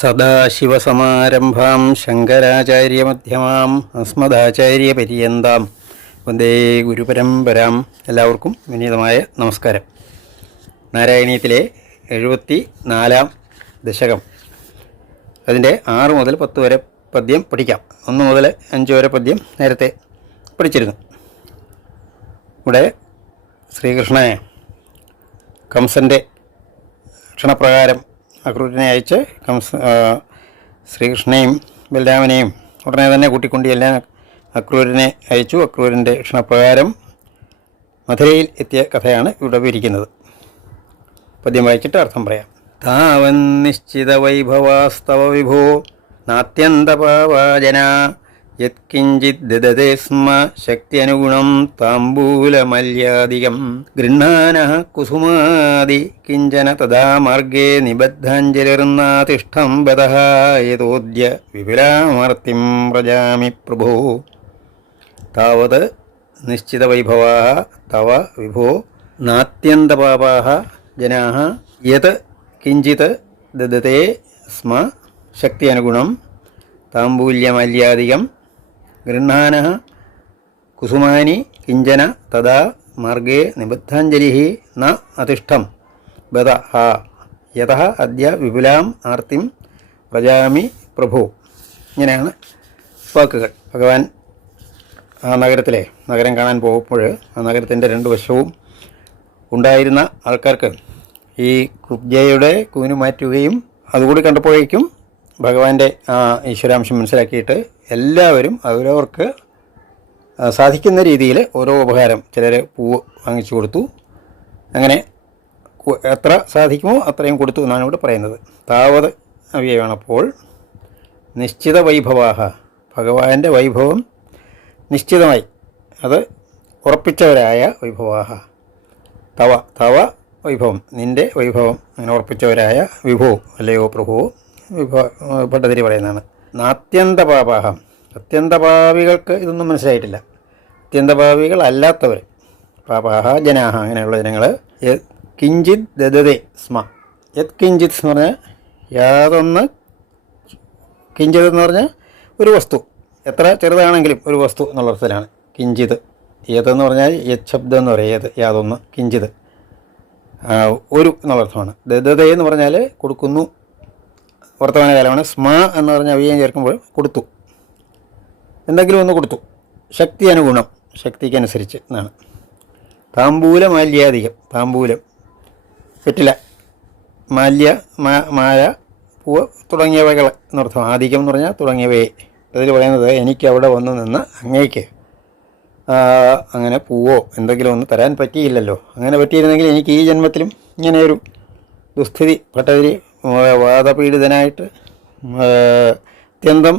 സദാശിവസമാരംഭാം ശങ്കരാചാര്യമധ്യമാം അസ്മദാചാര്യപര്യന്താം. വന്ദേ ഗുരുപരമ്പരാം. എല്ലാവർക്കും വിനീതമായ നമസ്കാരം. നാരായണീയത്തിലെ എഴുപത്തി നാലാം ദശകം. അതിന്റെ ആറ് മുതൽ പത്ത് വരെ പദ്യം പഠിക്കാം. ഒന്ന് മുതൽ അഞ്ച് വരെ പദ്യം നേരത്തെ പഠിച്ചിരുന്നു. ഇവിടെ ശ്രീകൃഷ്ണനെ കംസന്റെ ക്ഷണപ്രകാരം അക്രൂരനെ അയച്ച് കംസ ശ്രീകൃഷ്ണനെയും ബലരാമനെയും ഉടനെ തന്നെ കൂട്ടിക്കൊണ്ട് എല്ലാം അക്രൂരനെ അയച്ചു. അക്രൂരന്റെ ക്ഷണപ്രകാരം മധുരയിൽ എത്തിയ കഥയാണ് ഇവിടെ വിവരിക്കുന്നത്. പദ്യം വായിച്ചിട്ട് അർത്ഥം പറയാം. താവൻ നിശ്ചിത വൈഭവാസ്തവ വിഭോ നാത്യന്തപാവാജന യത്കിഞ്ചിത് സ്മ ശക്തിയനുഗുണം താംബൂലമല്യാധികം. ഗൃഹാന കുസുമാതി കിഞ്ചന തഥാ മാർഗേ നിബദ്ധാഞ്ജലിർന്നാതിഷ്ഠം ബതഃ വിപുലാമർത്തിം പ്രജാമി പ്രഭോ. താവത് നിശ്ചിതവൈഭവാ തവ വിഭോ നാത്യന്തപാപാ ജനാ യത് കിഞ്ചിത് ദദതേ സ്മ ശക്തി അനുഗുണം താംബൂല്യമല്യാദികം ഗൃഹാന കുസുമാനി കിഞ്ചന തഥാ മാർഗേ നിബദ്ധാഞ്ജലി ന അതിഷ്ഠം ബത ഹാ യഥ അദ്യ വിപുലാം ആർത്തിം പ്രജാമി പ്രഭു ഇങ്ങനെയാണ് വാക്കുകൾ. ഭഗവാൻ ആ നഗരത്തിലെ നഗരം കാണാൻ പോകുമ്പോൾ ആ നഗരത്തിന്റെ രണ്ട് വശവും ഉണ്ടായിരുന്ന ആൾക്കാർക്ക് ഈ കുബ്ജയുടെ കൂനു മാറ്റുകയും അതുകൂടി കണ്ടപ്പോഴേക്കും ഭഗവാന്റെ ആ ഈശ്വരാംശം മനസ്സിലാക്കിയിട്ട് എല്ലാവരും അവരവർക്ക് സാധിക്കുന്ന രീതിയിൽ ഓരോ ഉപകാരം ചിലർ പൂവ് വാങ്ങിച്ചു കൊടുത്തു. അങ്ങനെ എത്ര സാധിക്കുമോ അത്രയും കൊടുത്തു എന്നാണ് ഇവിടെ പറയുന്നത്. താവത് അവയാണപ്പോൾ നിശ്ചിത വൈഭവാഹ ഭഗവാന്റെ വൈഭവം നിശ്ചിതമായി അത് ഉറപ്പിച്ചവരായ വൈഭവാഹ. തവ തവ വൈഭവം നിന്റെ വൈഭവം അങ്ങനെ ഉറപ്പിച്ചവരായ വിഭോ അല്ലയോ പ്രഭു വിഭവ ഭട്ടതിരി പറയുന്നതാണ്. നാത്യന്തപാപാഹം. അത്യന്തപാവികൾക്ക് ഇതൊന്നും മനസ്സിലായിട്ടില്ല. അത്യന്തപാവികൾ അല്ലാത്തവർ പാപാഹ ജനാഹ അങ്ങനെയുള്ള ജനങ്ങൾ കിഞ്ചിത് ദദതേ സ്മ. യത് കിഞ്ചിത് എന്ന് പറഞ്ഞാൽ യാതൊന്ന് കിഞ്ചിത് എന്ന് പറഞ്ഞാൽ ഒരു വസ്തു. എത്ര ചെറുതാണെങ്കിലും ഒരു വസ്തു എന്നുള്ള അർത്ഥത്തിലാണ് കിഞ്ചിത്. ഏതെന്ന് പറഞ്ഞാൽ യത് ശബ്ദം എന്ന് പറയും. ഏത് യാതൊന്ന് കിഞ്ചിത്. ഒരു എന്നുള്ള അർത്ഥമാണ്. ദദതേ എന്ന് പറഞ്ഞാൽ കൊടുക്കുന്നു വർത്തമാനകാലമാണ് സ്മ എന്ന് പറഞ്ഞ അവിയം ചേർക്കുമ്പോൾ കൊടുത്തു. എന്തെങ്കിലും ഒന്ന് കൊടുത്തു. ശക്തി അനുഗുണം. ശക്തിക്കനുസരിച്ച് എന്നാണ്. താമ്പൂല മാല്യാധികം. താമ്പൂലം. വെറ്റില മാല്യ മാ- മാല പൂവ് തുടങ്ങിയവകൾ എന്നർത്ഥം. ആധികം എന്ന് പറഞ്ഞാൽ തുടങ്ങിയവയെ. അതിൽ പറയുന്നത് എനിക്ക് അവിടെ വന്നു നിന്ന് അങ്ങേക്ക് അങ്ങനെ പൂവോ എന്തെങ്കിലും ഒന്ന് തരാൻ പറ്റിയില്ലല്ലോ. അങ്ങനെ പറ്റിയിരുന്നെങ്കിൽ എനിക്ക് ഈ ജന്മത്തിലും ഇങ്ങനെ ഒരു ദുസ്ഥിതി ഭട്ടതിരി വാദപീഡിതനായിട്ട് അത്യന്തം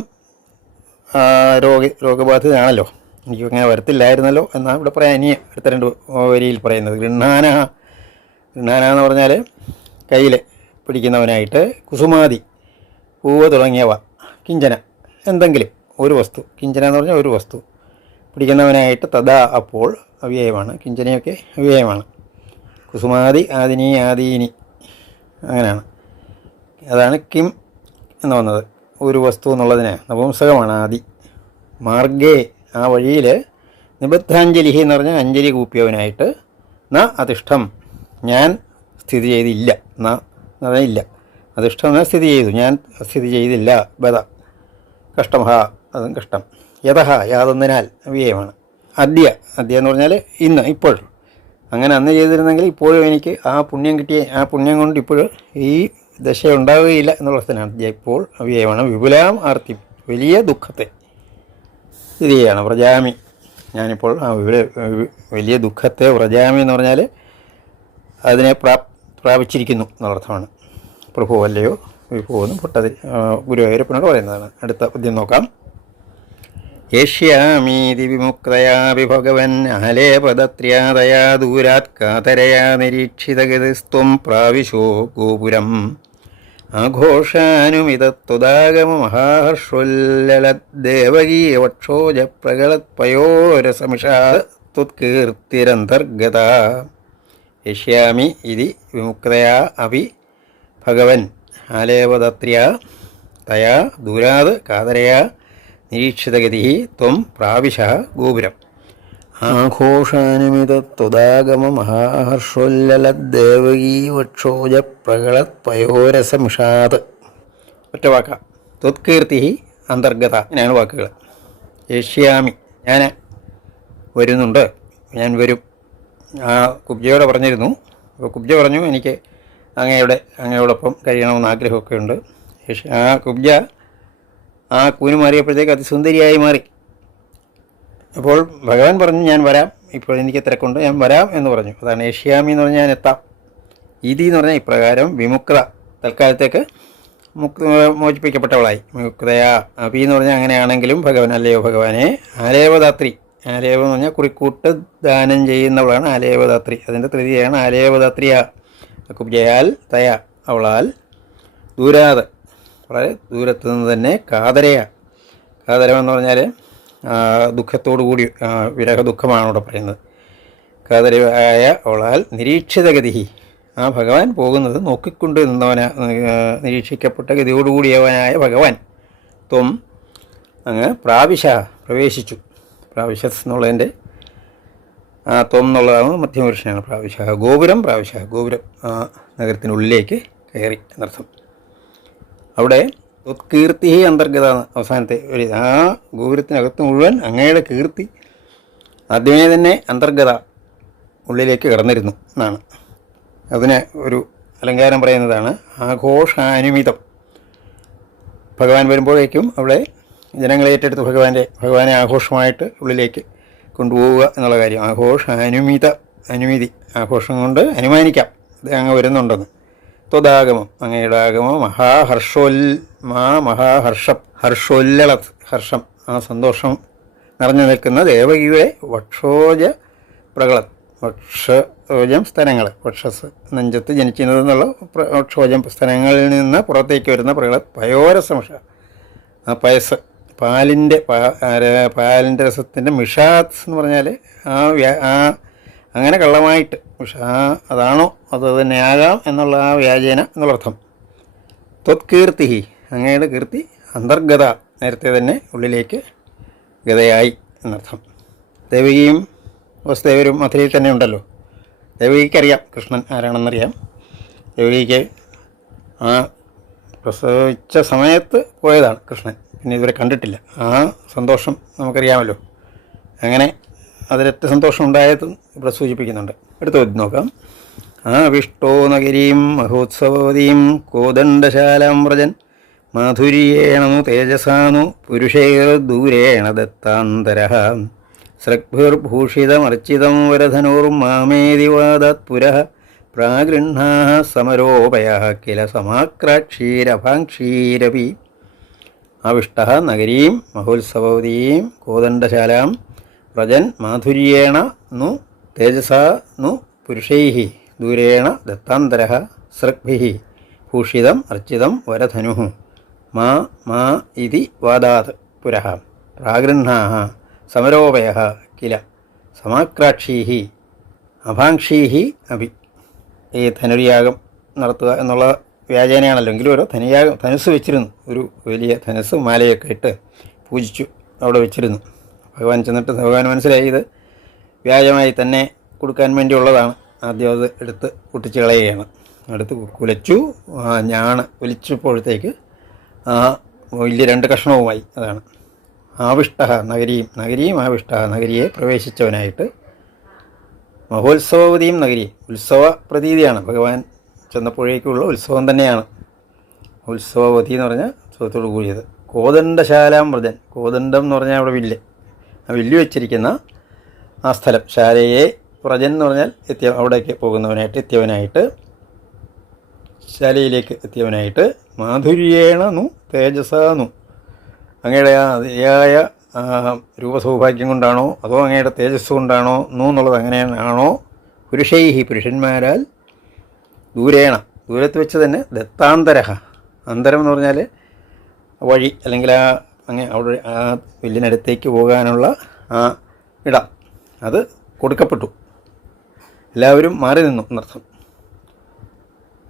രോഗ രോഗബാധിതനാണല്ലോ. എനിക്ക് അങ്ങനെ വരത്തില്ലായിരുന്നല്ലോ എന്നാണ് ഇവിടെ പറയാൻ ഇനി അടുത്ത രണ്ട് വരിയിൽ പറയുന്നത്. ഗൃഹാന ഗൃഹാന എന്ന് പറഞ്ഞാൽ കയ്യിൽ പിടിക്കുന്നവനായിട്ട് കുസുമാതി പൂവ് തുടങ്ങിയവ കിഞ്ചന എന്തെങ്കിലും ഒരു വസ്തു. കിഞ്ചന എന്ന് പറഞ്ഞാൽ ഒരു വസ്തു. പിടിക്കുന്നവനായിട്ട് തഥാ അപ്പോൾ അവ്യയമാണ്. കിഞ്ചനയൊക്കെ അവ്യയമാണ്. കുസുമാതി ആദിനി ആദീനി അങ്ങനെയാണ്. അതാണ് കിം എന്ന് വന്നത് ഒരു വസ്തു എന്നുള്ളതിന് നപുംസകമാണ് ആദി. മാർഗേ ആ വഴിയിൽ നിബദ്ധാഞ്ജലി എന്ന് പറഞ്ഞാൽ അഞ്ജലി കൂപ്പിയവനായിട്ട് ന അതിഷ്ഠം ഞാൻ സ്ഥിതി ചെയ്തില്ല. ന അതിഷ്ഠം എന്നാൽ സ്ഥിതി ചെയ്തു. ഞാൻ സ്ഥിതി ചെയ്തില്ല. ബദ. കഷ്ടം ഹാ അതും കഷ്ടം. യഥഹ യാതൊന്നിനാൽ വ്യയമാണ് അദ്യ. അദ്യ എന്ന് പറഞ്ഞാൽ ഇന്ന് ഇപ്പോൾ. അങ്ങനെ അന്ന് ചെയ്തിരുന്നെങ്കിൽ ഇപ്പോഴും എനിക്ക് ആ പുണ്യം കിട്ടിയ ആ പുണ്യം കൊണ്ട് ഇപ്പോഴും ഈ ദശ ഉണ്ടാവുകയില്ല എന്നുള്ള അർത്ഥത്തിനാണ് അദ്യ ഇപ്പോൾ അവ്യയമാണ് വിപുലാം ആർത്തി. വലിയ ദുഃഖത്തെ. സ്ഥിതിയാണ് പ്രജാമി ഞാനിപ്പോൾ ആ വിപുല വലിയ ദുഃഖത്തെ വ്രജാമി എന്ന് പറഞ്ഞാൽ അതിനെ പ്രാ പ്രാപിച്ചിരിക്കുന്നു എന്നുള്ളർത്ഥമാണ് പ്രഭു അല്ലയോ? വിഭു എന്നും പൊട്ടതി ഗുരുവായൂരപ്പനോട് പറയുന്നതാണ്. അടുത്ത പദ്യം നോക്കാം. യേഷ്യാമീതി വിമുക്തയാപി ഭഗവൻ ആലേപദത്ര്യാദയാ ദൂരാത് കാതരയാ നിരീക്ഷിതഗതിസ്ത്വം പ്രാവിശോ ഗോപുരം ത്വത്കീർത്തിരന്തർഗത യഷ്യാമി ഇതി വിമുക്തയാ അപി ഭഗവൻ. ആലേപദത്ര്യ തയാ ദൂരാത് കാതരയാ നിരീക്ഷിതഗതി ത്വം പ്രാവിശ ഗോപുരം. ആഘോഷാനുമിതത്വദാഗമ ഒറ്റ വാക്ക. ത്വത്കീർത്തി അന്തർഗത. ഇങ്ങനെയാണ് വാക്കുകൾ. ഏഷ്യാമി ഞാൻ വരുന്നുണ്ട്. ഞാൻ വരും. ആ കുബ്ജയോടെ പറഞ്ഞിരുന്നു. അപ്പോൾ കുബ്ജ പറഞ്ഞു എനിക്ക് അങ്ങയുടെ അങ്ങയോടൊപ്പം കഴിയണമെന്ന് ആഗ്രഹമൊക്കെ ഉണ്ട് ആ കുബ്ജ ആ കൂന് മാറിയപ്പോഴത്തേക്ക് അതിസുന്ദരിയായി മാറി. അപ്പോൾ ഭഗവാൻ പറഞ്ഞു ഞാൻ വരാം. ഇപ്പോൾ എനിക്ക് തിരക്കുണ്ട്. ഞാൻ വരാം എന്ന് പറഞ്ഞു. അതാണ് ഏഷ്യാമി എന്ന് പറഞ്ഞാൽ ഞാൻ എത്താം. ഇതി എന്ന് പറഞ്ഞാൽ ഇപ്രകാരം വിമുക്ത തൽക്കാലത്തേക്ക് മുക്ത മോചിപ്പിക്കപ്പെട്ടവളായി. മുക്തയാ അപി എന്ന് പറഞ്ഞാൽ അങ്ങനെയാണെങ്കിലും ഭഗവാൻ അല്ലയോ ഭഗവാനെ? ആലേവദാത്രി. ആലേവം എന്ന് പറഞ്ഞാൽ കുറിക്കൂട്ട് ദാനം ചെയ്യുന്നവളാണ് ആലേവദാത്രി. അതിന്റെ തൃതിയാണ് ആലേവദാത്രിയാ. കുബ്ജയാൽ തയ. അവളാൽ ദൂരാത്. വളരെ ദൂരത്തു നിന്ന് തന്നെ കാതരയ. കാതരം എന്ന് പറഞ്ഞാൽ ദുഃഖത്തോടു കൂടി വിരഹ ദുഃഖമാണ് ഇവിടെ പറയുന്നത്. കാതരയായ അവളാൽ നിരീക്ഷിതഗതി ആ ഭഗവാൻ പോകുന്നത് നോക്കിക്കൊണ്ട് നിന്നവന നിരീക്ഷിക്കപ്പെട്ട ഗതിയോടുകൂടിയവനായ ഭഗവാൻ ത്വം അങ്ങ് പ്രാവിശ പ്രവേശിച്ചു. പ്രാവിശസ് എന്നുള്ളതിന്റെ ആ ത്വം എന്നുള്ളതാണ് മധ്യപുരുഷനാണ് പ്രാവിശ ഗോപുരം പ്രാവിശ ഗോപുരം നഗരത്തിനുള്ളിലേക്ക് കയറി എന്നർത്ഥം. അവിടെ കീർത്തി അന്തർഗത അവസാനത്തെ ഒരു ആ ഗോപുരത്തിനകത്ത് മുഴുവൻ അങ്ങയുടെ കീർത്തി ആദ്യമേ തന്നെ അന്തർഗത ഉള്ളിലേക്ക് കടന്നിരുന്നു എന്നാണ്. അതിന് ഒരു അലങ്കാരം പറയുന്നതാണ് ആഘോഷാനുമിതം. ഭഗവാൻ വരുമ്പോഴേക്കും അവിടെ ജനങ്ങളെ ഏറ്റെടുത്ത് ഭഗവാന്റെ ഭഗവാനെ ആഘോഷമായിട്ട് ഉള്ളിലേക്ക് കൊണ്ടുപോവുക എന്നുള്ള കാര്യം. ആഘോഷാനുമിത അനുമതി. ആഘോഷം കൊണ്ട് അനുമാനിക്കാം. അങ്ങ് വരുന്നുണ്ടെന്ന്. ത്വദാഗമം അങ്ങയുടെ ആഗമം മഹാഹർഷോൽ മാ മഹാഹർഷം. ഹർഷോല്ലള ഹർഷം. ആ സന്തോഷം നിറഞ്ഞു നിൽക്കുന്ന ദേവകിയുടെ വക്ഷോജ പ്രകളം വക്ഷോജം സ്ഥലങ്ങൾ വക്ഷസ് നെഞ്ചത്ത് ജനിച്ചിരുന്നതെന്നുള്ള വക്ഷോജം സ്ഥലങ്ങളിൽ നിന്ന് പുറത്തേക്ക് വരുന്ന പ്രകളത് പയോരസമിഷ. ആ പയസ് പാലിന്റെ പാലിന്റെ രസത്തിന്റെ മിഷാത്ത് എന്ന് പറഞ്ഞാൽ ആ ആ അങ്ങനെ കള്ളമായിട്ട്. മിഷാ അതാണോ? അത് തന്നെയാകാം എന്നുള്ള ആ വ്യാജേന എന്നുള്ള അർത്ഥം ത്വത്കീർത്തി അങ്ങയുടെ കീർത്തി അന്തർഗത നേരത്തെ തന്നെ ഉള്ളിലേക്ക് ഗതയായി എന്നർത്ഥം. ദേവികയും വസുദേവരും മധുരയിൽ തന്നെ ഉണ്ടല്ലോ. ദേവികയ്ക്കറിയാം കൃഷ്ണൻ ആരാണെന്നറിയാം. ദേവികയ്ക്ക് ആ പ്രസവിച്ച സമയത്ത് പോയതാണ് കൃഷ്ണൻ. പിന്നെ ഇതുവരെ കണ്ടിട്ടില്ല. ആ സന്തോഷം നമുക്കറിയാമല്ലോ. അങ്ങനെ അതിലൊറ്റ സന്തോഷം ഉണ്ടായതും ഇവിടെ സൂചിപ്പിക്കുന്നുണ്ട്. അടുത്ത ചോദ്യം നോക്കാം. ആവിഷ്ടോ നഗരീം മഹോത്സവവതീം കോദണ്ഡശാലാം വ്രജൻ മാധുര്യേണു തേജസാനു പുരുഷൈർദൂരേണ ദത്താന്തര സൃഗ്ഭിർഭൂഷിതമർച്ചിതം വരധനോർമാമേതിവാദാത് പുരഃ പ്രാഗൃഹാ സമരോപയ കില സമാക്രാക്ഷീരഭാക്ഷീരപി ആവിഷ്ട നഗരീം മഹോത്സവതീം കോദണ്ഡശാലാം വ്രജൻ മാധുര്യേണ നു തേജസാ നു പുരുഷൈ ദൂരേണ ദത്താന്തര സൃഗ്ഭി ഭൂഷിതം അർച്ചിതം വരധനു മാ മാ ഇതി വാദാത് പുരഹ. പ്രാഗൃഹാ സമരോപയ കില. സമാക്രാക്ഷീ അഭാക്ഷീ അഭി. ഈ ധനുര്യാഗം നടത്തുക എന്നുള്ള വ്യാജേനയാണല്ലോ. എങ്കിലും ഓരോ ധനുയാഗം ധനുസ് വെച്ചിരുന്നു. ഒരു വലിയ ധനുസ് മാലയൊക്കെ ഇട്ട് പൂജിച്ചു അവിടെ വെച്ചിരുന്നു. ഭഗവാൻ ചെന്നിട്ട് ഭഗവാൻ മനസ്സിലായി. ഇത് വ്യാജമായി തന്നെ കൊടുക്കാൻ വേണ്ടിയുള്ളതാണ്. ആദ്യം അത് എടുത്ത് പൊട്ടിച്ച് കളയുകയാണ്. എടുത്ത് കുലച്ചു ഞാൻ ഒലിച്ചപ്പോഴത്തേക്ക് ആ വലിയ രണ്ട് കഷ്ണവുമായി അതാണ്. ആവിഷ്ട നഗരിയും നഗരിയും ആവിഷ്ട നഗരിയെ പ്രവേശിച്ചവനായിട്ട് മഹോത്സവതിയും നഗരി ഉത്സവ പ്രതീതിയാണ്. ഭഗവാൻ ചെന്നപ്പോഴേക്കുള്ള ഉത്സവം തന്നെയാണ്. ഉത്സവവതി എന്ന് പറഞ്ഞാൽ ഉത്സവത്തോട് കൂടിയത്. കോദണ്ഡശാലാം വ്രതൻ. കോദണ്ഡം എന്ന് പറഞ്ഞാൽ അവിടെ വില്ല്. ആ വില്ല് വെച്ചിരിക്കുന്ന ആ സ്ഥലം. ശാലയെ വ്രജൻ എന്ന് പറഞ്ഞാൽ എത്തിയ അവിടേക്ക് പോകുന്നവനായിട്ട് എത്തിയവനായിട്ട് ശാലയിലേക്ക് എത്തിയവനായിട്ട് മാധുര്യേണ തേജസാന്നു അങ്ങയുടെ ആ അതിയായ രൂപസൗഭാഗ്യം കൊണ്ടാണോ അതോ അങ്ങയുടെ തേജസ് കൊണ്ടാണോ നു എന്നുള്ളത് അങ്ങനെയാണോ പുരുഷൈഹി പുരുഷന്മാരാൽ ദൂരേണ ദൂരത്ത് വെച്ച് തന്നെ ദത്താന്തരഹ അന്തരം എന്ന് പറഞ്ഞാൽ വഴി അല്ലെങ്കിൽ ആ അങ്ങനെ അവിടെ ആ വില്ലിനടുത്തേക്ക് പോകാനുള്ള ആ ഇടം അത് കൊടുക്കപ്പെട്ടു. എല്ലാവരും മാറി നിന്നു എന്നർത്ഥം.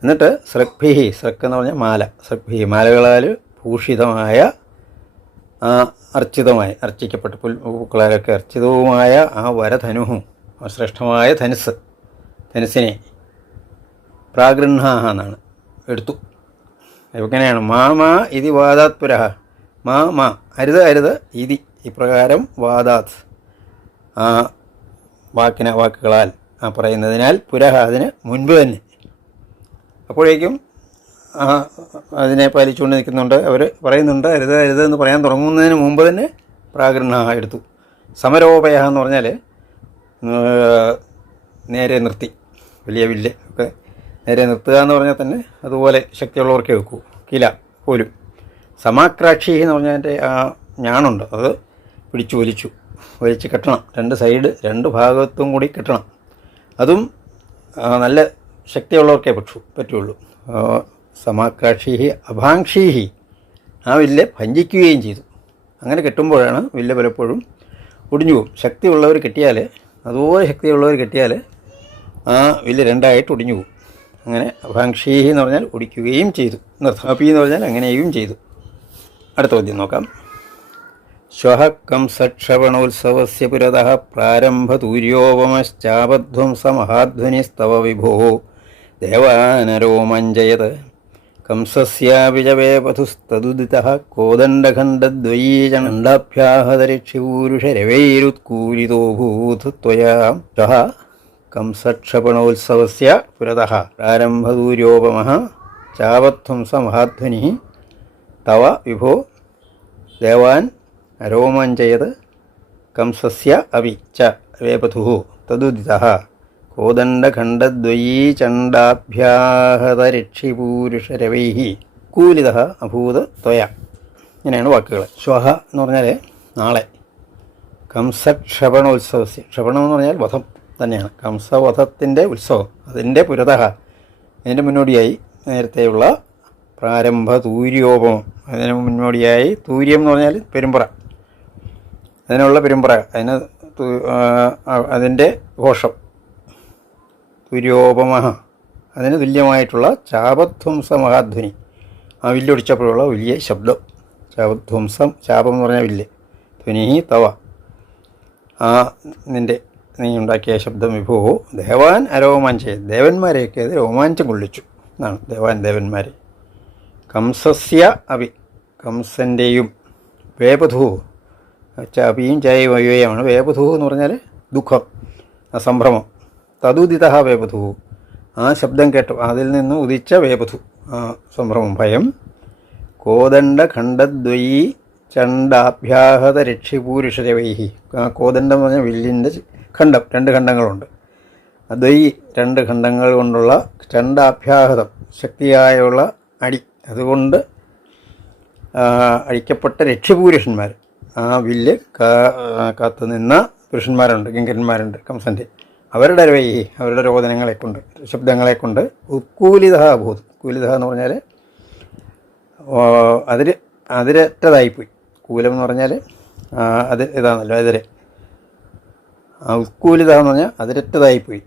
എന്നിട്ട് സൃഗ്ഭിഹി സ്രക്ക് എന്ന് പറഞ്ഞാൽ മാല. സൃഗ്ഭി മാലകളാൽ ഭൂഷിതമായ അർച്ചിതമായി അർച്ചിക്കപ്പെട്ട പുൽ അർച്ചിതവുമായ ആ വരധനുഹു ശ്രേഷ്ഠമായ ധനുസ് ധനുസിനെ പ്രാഗൃഹാഹ എന്നാണ്. എടുത്തു. എങ്ങനെയാണ് മാ മാ ഇതി വാദാത് പുരഹ. മാ മാ അരുത് അരുത് ഇതി. ഇപ്രകാരം വാദാത്. ആ വാക്കിന വാക്കുകളാൽ ആ പറയുന്നതിനാൽ പുരഹ അതിന് മുൻപ് തന്നെ. അപ്പോഴേക്കും അതിനെ പാലിച്ചുകൊണ്ട് നിൽക്കുന്നുണ്ട്. അവർ പറയുന്നുണ്ട് അരുത് അരുത് എന്ന് പറയാൻ തുടങ്ങുന്നതിന് മുമ്പ് തന്നെ പ്രാകരണ എടുത്തു. സമരോപയ എന്ന് പറഞ്ഞാൽ നേരെ നിർത്തി. വലിയ വില്ല് ഒക്കെ നേരെ നിർത്തുക എന്ന് പറഞ്ഞാൽ തന്നെ അതുപോലെ ശക്തിയുള്ളവർക്കേ വെക്കൂ. കില പോലും. സമാക്രാക്ഷി എന്ന് പറഞ്ഞാൽ എന്റെ ആ ഞാണുണ്ട്. അത് പിടിച്ചു വലിച്ചു. വലിച്ച് കെട്ടണം. രണ്ട് സൈഡ് രണ്ട് ഭാഗത്തും കൂടി കെട്ടണം. അതും നല്ല ശക്തിയുള്ളവർക്കേ പറ്റൂ പറ്റുള്ളൂ. സമാകാക്ഷി അഭാംക്ഷീഹി ആ വില്ല് ഭഞ്ചിക്കുകയും ചെയ്തു. അങ്ങനെ കെട്ടുമ്പോഴാണ് വില്ല് പലപ്പോഴും ഒടിഞ്ഞു പോകും. ശക്തിയുള്ളവർ കെട്ടിയാൽ അതുപോലെ ശക്തിയുള്ളവർ കെട്ടിയാൽ ആ വില്ല് രണ്ടായിട്ട് ഒടിഞ്ഞു പോകും. അങ്ങനെ അഭാംക്ഷീഹി എന്ന് പറഞ്ഞാൽ ഒടിക്കുകയും ചെയ്തു. നർഥാപി എന്ന് പറഞ്ഞാൽ അങ്ങനെയും ചെയ്തു. അടുത്ത ചോദ്യം നോക്കാം. ശ്വഹ കംസക്ഷപണോത്സവസ്യ പുരതഃ പ്രാരംഭതൂര്യോപമശ്ചാപധ്വംസമഹാധ്വനിസ്തവ വിഭോ. ദേവാനരോമഞ്ജയത് കംസസ്യാപി ച വേപഥുസ്തദുദിതഃ കോദണ്ഡഖണ്ഡദ്വയീചണ്ഡാഭ്യാഹതരിക്ഷിപൂരുഷരവൈരുത്കൂലിതോഭൂത് त्वया श्वः कंसक्षपणोत्सवस्य पुरतः प्रारम्भदूर्योपमः चावध्वंसमहाध्वनिः तव विभो देवान् अरोमञ्चयत् कंसस्य अपि च वेपथुः तदुदितः കോദണ്ഡഖണ്ഡദ്വയീചണ്ഡാഭ്യാഹതരക്ഷിപൂരുഷരവൈः കൂലിത അഭൂത് ത്വയ. ഇങ്ങനെയാണ് വാക്കുകൾ ശ്വഹ എന്ന് പറഞ്ഞാൽ നാളെ. കംസക്ഷപണോത്സവസ്യ ക്ഷപണം എന്ന് പറഞ്ഞാൽ വധം തന്നെയാണ്. കംസവധത്തിന്റെ ഉത്സവം. അതിന്റെ പുരതഹ. അതിന്റെ മുന്നോടിയായി നേരത്തെയുള്ള പ്രാരംഭ തൂര്യോപമം. അതിന് മുന്നോടിയായി തൂര്യം എന്ന് പറഞ്ഞാൽ പെരുമ്പറ. അതിനുള്ള പെരുമ്പറ. അതിന് അതിന്റെ ഘോഷം. തുര്യോപമ അതിന് തുല്യമായിട്ടുള്ള ചാപധ്വംസ മഹാധ്വനി ആ വില്ലൊടിച്ചപ്പോഴുള്ള വലിയ ശബ്ദം. ചാപധ്വംസം ചാപം എന്ന് പറഞ്ഞാൽ വില്ല്. ധ്വനി തവ. ആ നിന്റെ നീ ഉണ്ടാക്കിയ ശബ്ദം വിഭോ. ദേവാൻ അരോമാഞ്ച. ദേവന്മാരെയൊക്കെ അത് രോമാഞ്ചം കൊള്ളിച്ചു. എന്നാണ് ദേവാൻ ദേവന്മാരെ. കംസസ്യ അഭി കംസന്റെയും വേപധു. അപിയും ചായയും വയോയാണ് വേപധു എന്ന് പറഞ്ഞാൽ ദുഃഖം അസംഭ്രമം. സംഭ്രമം തതുദിത വേപധു ആ ശബ്ദം കേട്ടു. അതിൽ നിന്ന് ഉദിച്ച വേപധു ആ സംഭ്രമം. ഭയം. കോദണ്ഡ ഖണ്ഡദ്വയി ചണ്ഡാഭ്യാഹത രക്ഷിപൂരുഷരവൈഹി ആ കോദണ്ഡം എന്ന് പറഞ്ഞാൽ വില്ലിന്റെ ഖണ്ഡം. രണ്ട് ഖണ്ഡങ്ങളുണ്ട്. അദ്വൈ രണ്ട് ഖണ്ഡങ്ങൾ കൊണ്ടുള്ള ചണ്ഡാഭ്യാഹതം. ശക്തിയായുള്ള അടി. അതുകൊണ്ട് അഴിക്കപ്പെട്ട രക്ഷിപൂരുഷന്മാർ. ആ വില്ല് കാത്തു നിന്ന പുരുഷന്മാരുണ്ട് കിങ്കരന്മാരുണ്ട് കംസന്റെ അവരുടെ വഴി അവരുടെ രോദനങ്ങളെ കൊണ്ട് ശബ്ദങ്ങളെ കൊണ്ട് ഉത്കൂലിത അഭൂത് കൂലിത എന്ന് പറഞ്ഞാൽ അതിര് അതിരറ്റതായിപ്പോയി. കൂലം എന്ന് പറഞ്ഞാൽ ആ, അത് ഇതാണല്ലോ എതിരെ. ആ ഉത്കൂലിത എന്ന് പറഞ്ഞാൽ അതിരറ്റതായിപ്പോയി.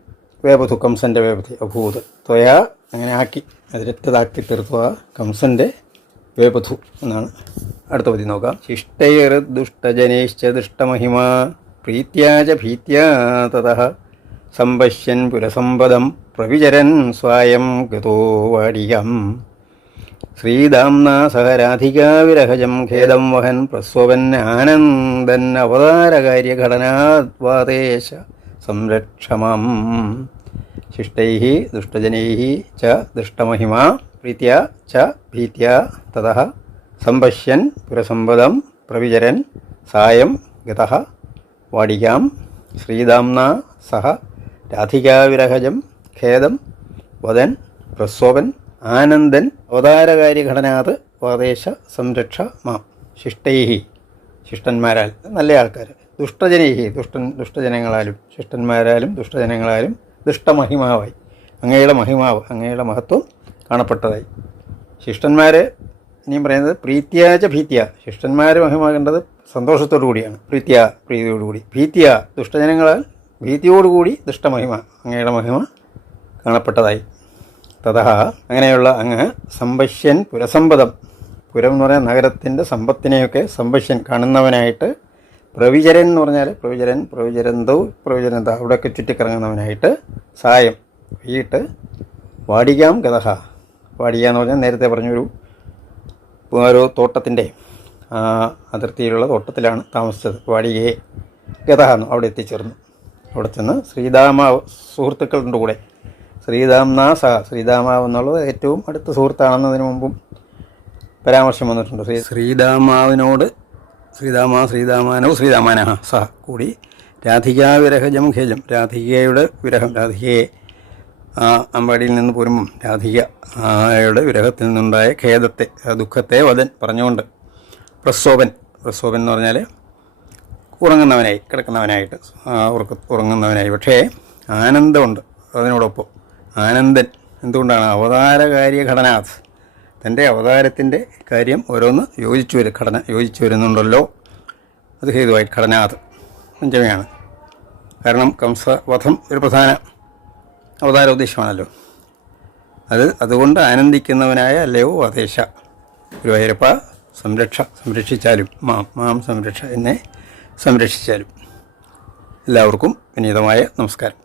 വേപതു കംസന്റെ വേപതി അഭൂത് ത്വയാ അങ്ങനെ ആക്കി അതിരറ്റതാക്കി തീർത്തുക കംസന്റെ വേപഥു എന്നാണ് അടുത്ത പതി നോക്കാം. ശിഷ്ടൈർ ദുഷ്ടജനേശ്ച ദുഷ്ടമഹിമ പ്രീത്യാച ഭീത്യാ തതഃ സംപശ്യൻ പുരസമ്പദം പ്രവിചരൻ സ്വായം ഗതോ വാടികം ശ്രീദാംനാ സഹരാധികാവിരഹജം ഖേദം വഹൻ പ്രസ്വവൻ ആനന്ദൻ അവതാരകാര്യഘടനാദ്വാദേശ സംരക്ഷമം. ശിഷ്ടൈ ദുഷ്ടജനൈ ച ദുഷ്ടമഹിമാ പ്രീത്യ ച ഭീത്യ തത സംപശ്യൻ പുരസമ്പദം പ്രവിചരൻ സായം ഗതഃ വാടികാം ശ്രീദാംന സഹ രാധികാവിരഹജം ഖേദം വദൻ പ്രസോപൻ ആനന്ദൻ അവതാരകാരി ഘടനാത് വാദേശ സംരക്ഷ മാം. ശിഷ്ടൈഹി. ശിഷ്ടന്മാരാൽ. നല്ല ആൾക്കാർ ദുഷ്ടജനൈഹി. ദുഷ്ടൻ ദുഷ്ടജനങ്ങളാലും. ശിഷ്ടന്മാരാലും ദുഷ്ടജനങ്ങളാലും ദുഷ്ടമഹിമാവായി. അങ്ങയുടെ മഹിമാവ് അങ്ങയുടെ മഹത്വം കാണപ്പെട്ടതായി. ശിഷ്ടന്മാർ ഇനിയും പറയുന്നത് പ്രീത്യാച ഭീത്യ. ശിഷ്ടന്മാർ മഹിമ കണ്ടത് സന്തോഷത്തോടു കൂടിയാണ്. പ്രീത്യ പ്രീതിയോടുകൂടി ഭീത്യ ദുഷ്ടജനങ്ങളാൽ ഭീതിയോടുകൂടി ദുഷ്ടമഹിമ അങ്ങയുടെ മഹിമ കാണപ്പെട്ടതായി. തഥ അങ്ങനെയുള്ള അങ്ങ് സമ്പശ്യൻ പുരസമ്പദം. പുരം എന്ന് പറഞ്ഞാൽ നഗരത്തിന്റെ സമ്പത്തിനെയൊക്കെ സമ്പശ്യൻ കാണുന്നവനായിട്ട് പ്രവിചരൻ എന്ന് പറഞ്ഞാൽ പ്രവിചരൻ പ്രവിചരന്തോ പ്രവിചരന്ത അവിടെയൊക്കെ ചുറ്റിക്കറങ്ങുന്നവനായിട്ട് സഹായം വൈകിട്ട് വാടികാം ഗതഹ. വാടിക എന്ന് പറഞ്ഞാൽ നേരത്തെ പറഞ്ഞൊരു ഒരു തോട്ടത്തിന്റെ അതിർത്തിയിലുള്ള തോട്ടത്തിലാണ് താമസിച്ചത്. വാടികയെ ഗതഹ എന്ന് അവിടെ എത്തിച്ചേർന്നു. അവിടെ ചെന്ന് ശ്രീധാമാവ് സുഹൃത്തുക്കളുടെ കൂടെ. ശ്രീധാംന സഹ ശ്രീധാമാവ് എന്നുള്ളത് ഏറ്റവും അടുത്ത സുഹൃത്താണെന്നതിന് മുമ്പും പരാമർശം വന്നിട്ടുണ്ട്. ശ്രീ ശ്രീധാമാവിനോട് ശ്രീധാമ ശ്രീധാമാനോ ശ്രീധാമാന സഹ കൂടി രാധികാ വിരഹജം ഖേജം. രാധികയുടെ വിരഹം രാധികയെ ആ അമ്പാടിയിൽ നിന്ന് പോരുമ്പം രാധികയുടെ വിരഹത്തിൽ നിന്നുണ്ടായ ഖേദത്തെ ദുഃഖത്തെ വദൻ പറഞ്ഞുകൊണ്ട് പ്രസോപൻ പ്രസോപൻ എന്ന് പറഞ്ഞാൽ ഉറങ്ങുന്നവനായി കിടക്കുന്നവനായിട്ട് ഉറക്ക ഉറങ്ങുന്നവനായി. പക്ഷേ ആനന്ദമുണ്ട് അതിനോടൊപ്പം. ആനന്ദൻ എന്തുകൊണ്ടാണ് അവതാരകാര്യ ഘടന തന്റെ അവതാരത്തിന്റെ കാര്യം ഓരോന്ന് യോജിച്ചു വരും ഘടന യോജിച്ചു വരുന്നുണ്ടല്ലോ. അത് ഹേതുവായി ഘടനാത് പഞ്ചമിയാണ്. കാരണം കംസവധം ഒരു പ്രധാന അവതാര ഉദ്ദേശമാണല്ലോ. അത് അതുകൊണ്ട് ആനന്ദിക്കുന്നവനായ അല്ലയോ അതേശ ഗുരുവായൂരപ്പ സംരക്ഷ സംരക്ഷിച്ചാലും മാം മാം സംരക്ഷ എന്നെ സംരക്ഷിച്ചാലും. എല്ലാവർക്കും വിനീതമായ നമസ്കാരം.